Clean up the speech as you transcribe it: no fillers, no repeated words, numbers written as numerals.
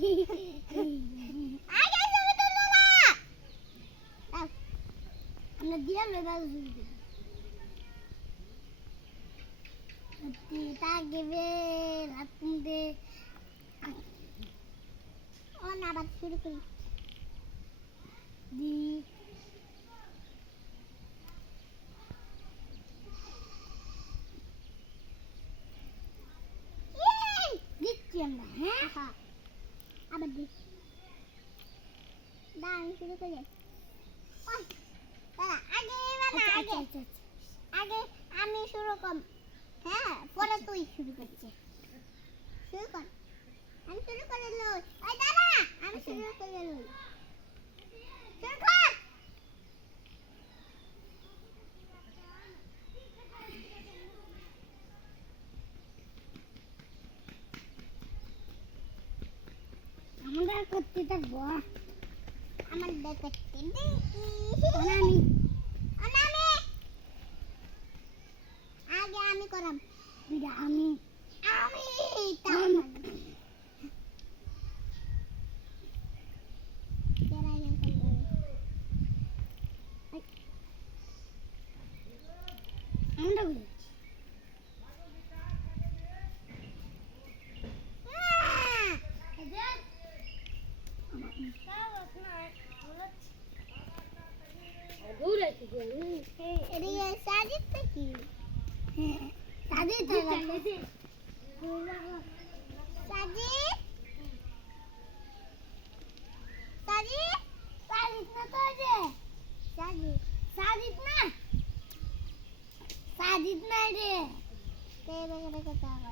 আগে ছবি তুলো না আমরা দিয়া লইবা তাগিবে রাতুন্দে ও না বাদ শুরু করি দি দিচ্ছি আমরা হ্যাঁ হ্যাঁ আবার দি দাঁড়ান শুরু করি আগে আগে আগে আমি শুরু করব হ্যাঁ পরে তুই শুরু করছিস শুরু কর আমি শুরু করে লই ওই দাঁড়া আমি শুরু করে লই শুরু কর আমরা করতে থাকবো আমার দেখতে দেখি অনামি অনামি আগে আমি করাম আমি আমি তাম তেরা ये कर আমরা বলি এদিকে সাজিদ কি সাজিদ সাজিদ সাজিদ সাজিদ না তো যে সাজিদ না রে কে রে কে